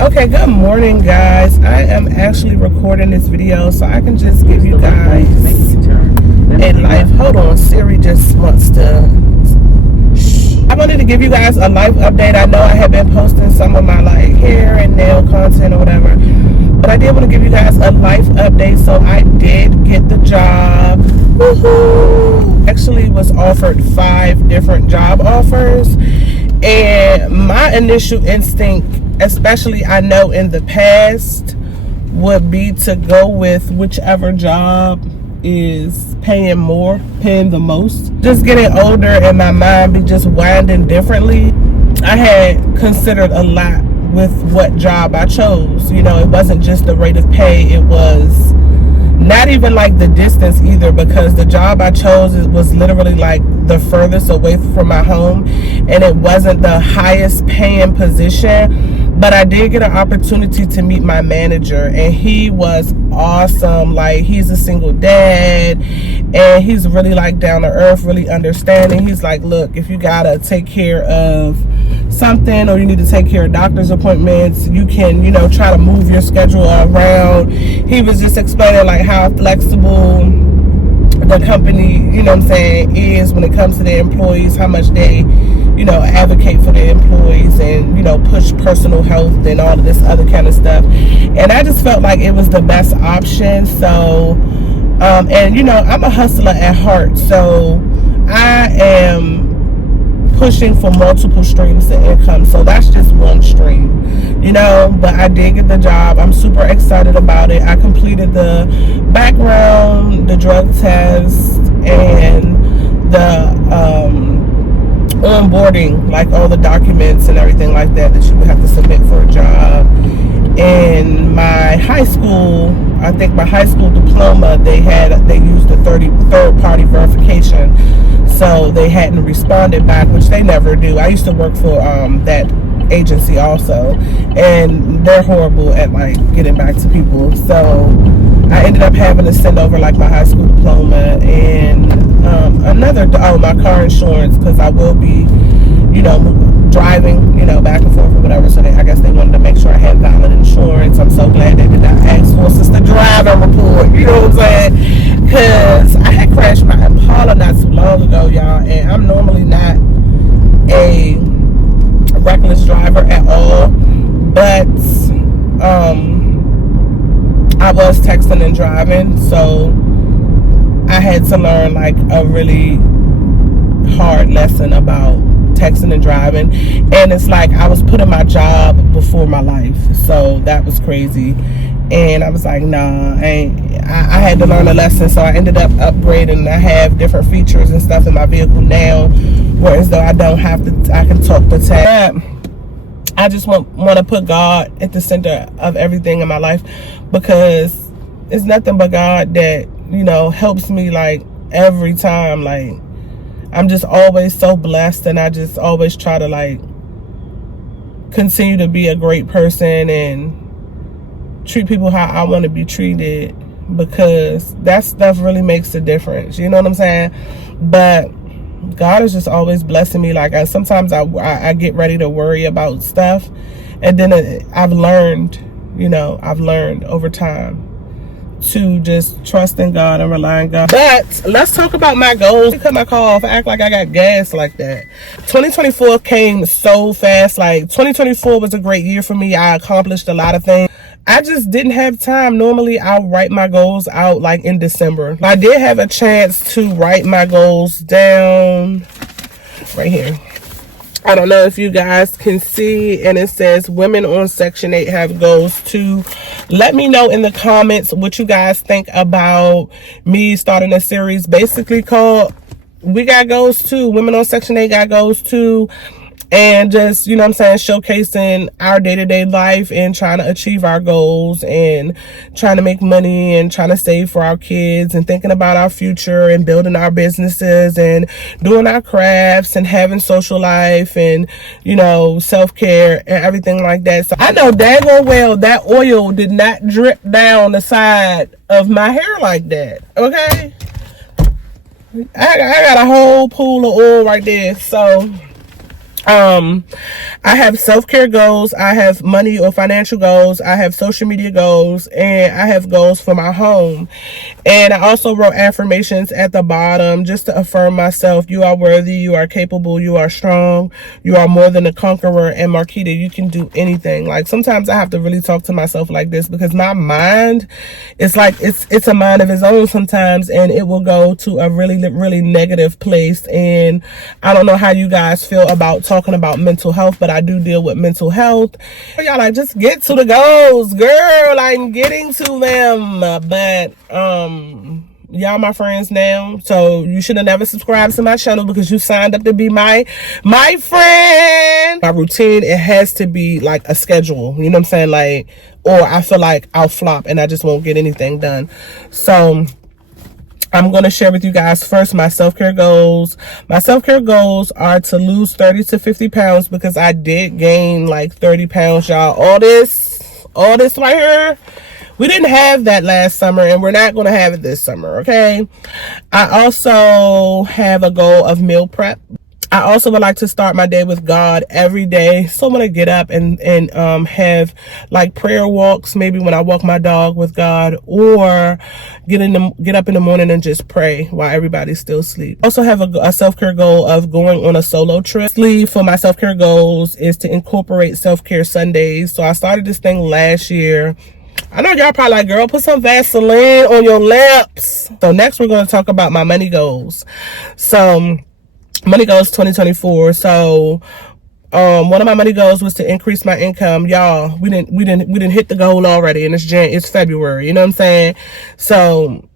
Okay, good morning, guys. I am actually recording this video so I can just give you guys a life. Hold on, Siri just wants to. I wanted to give you guys a life update. I know I have been posting some of my like hair and nail content or whatever, but I did want to give you guys a life update. So I did get the job. Woohoo! Actually was offered 5 different job offers, and my initial instinct, especially I know in the past, would be to go with whichever job is paying the most. Just getting older and my mind be just winding differently. I had considered a lot with what job I chose. You know, it wasn't just the rate of pay, it was not even like the distance either, because the job I chose was literally like the furthest away from my home, and it wasn't the highest paying position. But I did get an opportunity to meet my manager, and he was awesome. Like, he's a single dad, and he's really like down to earth, really understanding. He's like, look, if you gotta take care of something or you need to take care of doctor's appointments, you can, you know, try to move your schedule around. He was just explaining like how flexible the company, you know what I'm saying, is when it comes to their employees, how much they, you know, advocate for their employees and, you know, push personal health and all of this other kind of stuff. And I just felt like it was the best option. So and you know, I'm a hustler at heart, so I am pushing for multiple streams of income. So that's just one stream, you know. But I did get the job. I'm super excited about it. I completed the background, the drug test, and the onboarding, like all the documents and everything like that you would have to submit for a job. In my high school, I think my high school diploma, they used the third party verification, so they hadn't responded back, which they never do. I used to work for that agency also, and they're horrible at like getting back to people. So I ended up having to send over like my high school diploma and my car insurance, because I will be, you know, driving, you know, back and forth or whatever. So I guess they wanted to make sure I had valid insurance. I'm so glad they did not ask for a sister driver report, you know what I'm saying? Because I had crashed my Impala not too long ago, y'all, and I'm normally not a reckless driver at all, but I was texting and driving, so I had to learn like a really hard lesson about texting and driving. And it's like I was putting my job before my life, so that was crazy. And I was like, nah, I had to learn a lesson. So I ended up upgrading. I have different features and stuff in my vehicle now, whereas though I don't have to, I can talk to text. I just want to put God at the center of everything in my life, because it's nothing but God that, you know, helps me like every time. Like, I'm just always so blessed, and I just always try to like continue to be a great person and treat people how I want to be treated, because that stuff really makes a difference, you know what I'm saying? But God is just always blessing me. Like, sometimes I get ready to worry about stuff, and then I've learned over time to just trust in God and rely on God. But let's talk about my goals. Cut my car off. I act like I got gas like that. 2024 came so fast. Like, 2024 was a great year for me. I accomplished a lot of things. I just didn't have time. Normally I'll write my goals out like in December. I did have a chance to write my goals down right here. I don't know if you guys can see, and it says women on Section 8 have goals too. Let me know in the comments what you guys think about me starting a series basically called We Got Goals Too. Women on Section 8 got goals too. And just, you know what I'm saying, showcasing our day-to-day life and trying to achieve our goals and trying to make money and trying to save for our kids and thinking about our future and building our businesses and doing our crafts and having social life and, you know, self-care and everything like that. So I know daggone well that oil did not drip down the side of my hair like that, okay? I got a whole pool of oil right there. So I have self-care goals, I have money or financial goals, I have social media goals, and I have goals for my home. And I also wrote affirmations at the bottom just to affirm myself. You are worthy, you are capable, you are strong, you are more than a conqueror, and Marquita, you can do anything. Like, sometimes I have to really talk to myself like this, because my mind is like, it's a mind of its own sometimes, and it will go to a really negative place. And I don't know how you guys feel about talking about mental health, but I do deal with mental health. Y'all, like, just get to the goals, girl. I'm getting to them. But y'all my friends now, so you should have never subscribed to my channel because you signed up to be my friend. My routine, it has to be like a schedule, you know what I'm saying? Like, or I feel like I'll flop and I just won't get anything done. So I'm going to share with you guys first my self-care goals. My self-care goals are to lose 30 to 50 pounds because I did gain like 30 pounds, y'all. All this right here, we didn't have that last summer, and we're not going to have it this summer, okay? I also have a goal of meal prep. I also would like to start my day with God every day. So I'm going to get up and have like prayer walks, maybe when I walk my dog with God, or get up in the morning and just pray while everybody's still asleep. I also have a self-care goal of going on a solo trip. For my self-care goals is to incorporate self-care Sundays. So I started this thing last year. I know y'all probably like, girl, put some Vaseline on your lips. So next we're going to talk about my money goals. So money goals 2024. So one of my money goals was to increase my income. Y'all, we didn't hit the goal already, and it's February, you know what I'm saying? So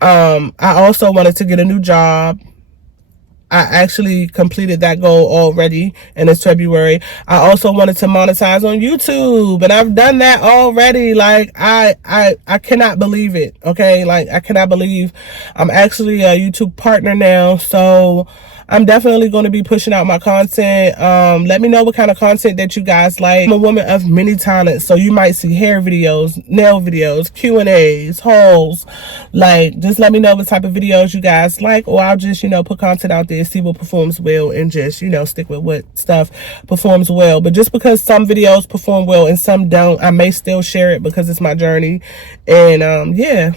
I also wanted to get a new job. I actually completed that goal already, and it's February. I also wanted to monetize on YouTube, and I've done that already. Like, I cannot believe it, okay? Like, I cannot believe I'm actually a YouTube partner now. So I'm definitely going to be pushing out my content. Let me know what kind of content that you guys like. I'm a woman of many talents, so you might see hair videos, nail videos, Q&As, hauls. Like, just let me know what type of videos you guys like, or I'll just, put content out there, see what performs well, and just, stick with what stuff performs well. But just because some videos perform well and some don't, I may still share it because it's my journey. And yeah.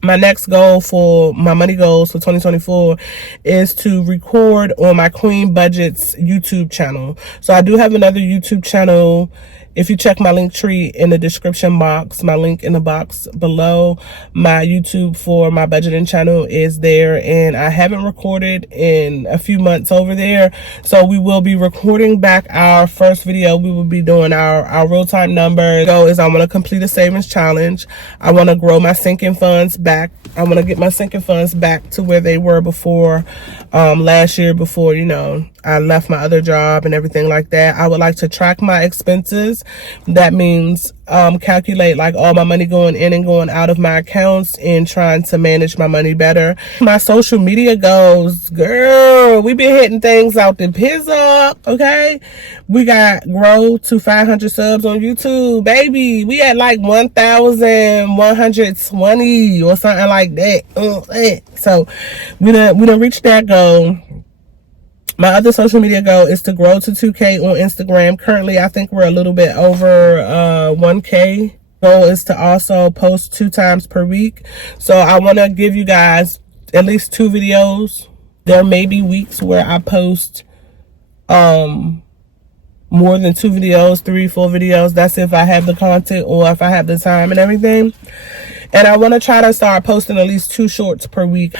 My next goal for my money goals for 2024 is to record on my Queen Budgets YouTube channel. So I do have another YouTube channel. If you check my link tree in the description box, my link in the box below, my YouTube for my budgeting channel is there, and I haven't recorded in a few months over there. So we will be recording back our first video. We will be doing our real-time numbers. The goal is I want to complete a savings challenge. I want to grow my sinking funds back. I want to get my sinking funds back to where they were before last year, before, I left my other job and everything like that. I would like to track my expenses. That means calculate like all my money going in and going out of my accounts and trying to manage my money better. My social media goals, girl, we been hitting things out the pizza, okay? We got grow to 500 subs on YouTube, baby. We at like 1,120 or something like that. So we done reached that goal. My other social media goal is to grow to 2K on Instagram. Currently, I think we're a little bit over 1K. Goal is to also post 2 times per week. So I want to give you guys at least 2 videos. There may be weeks where I post more than 2 videos, 3, 4 videos. That's if I have the content or if I have the time and everything. And I want to try to start posting at least 2 shorts per week.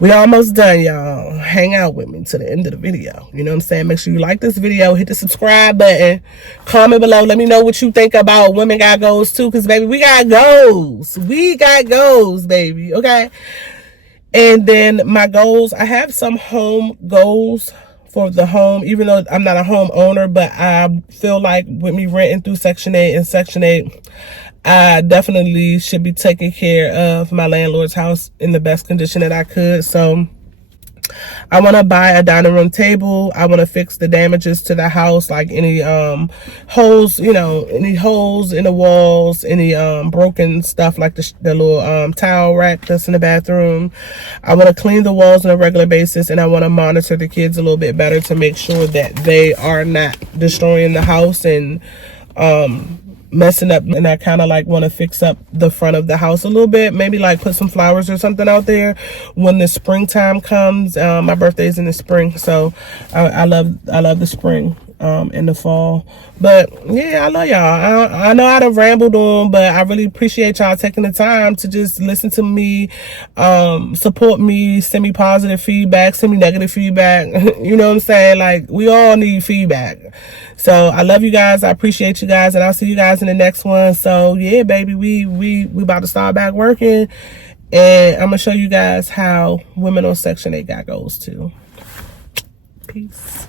We almost done, y'all. Hang out with me to the end of the video. You know what I'm saying? Make sure you like this video. Hit the subscribe button. Comment below. Let me know what you think about Women Got Goals too. Because, baby, we got goals. We got goals, baby. Okay? And then my goals. I have some home goals for the home. Even though I'm not a home owner. But I feel like with me renting through Section 8 and Section 8... I definitely should be taking care of my landlord's house in the best condition that I could. So I want to buy a dining room table. I want to fix the damages to the house, like any holes, any holes in the walls, any broken stuff like the little towel rack that's in the bathroom. I want to clean the walls on a regular basis, and I want to monitor the kids a little bit better to make sure that they are not destroying the house and messing up. And I kind of like want to fix up the front of the house a little bit, maybe like put some flowers or something out there when the springtime comes. My birthday's in the spring, so I love the spring in the fall. But yeah, I love y'all. I know I done rambled on, but I really appreciate y'all taking the time to just listen to me, support me, send me positive feedback, send me negative feedback. You know what I'm saying? Like, we all need feedback. So I love you guys. I appreciate you guys, and I'll see you guys in the next one. So yeah, baby, we about to start back working, and I'm gonna show you guys how women on Section 8 goes too. Peace.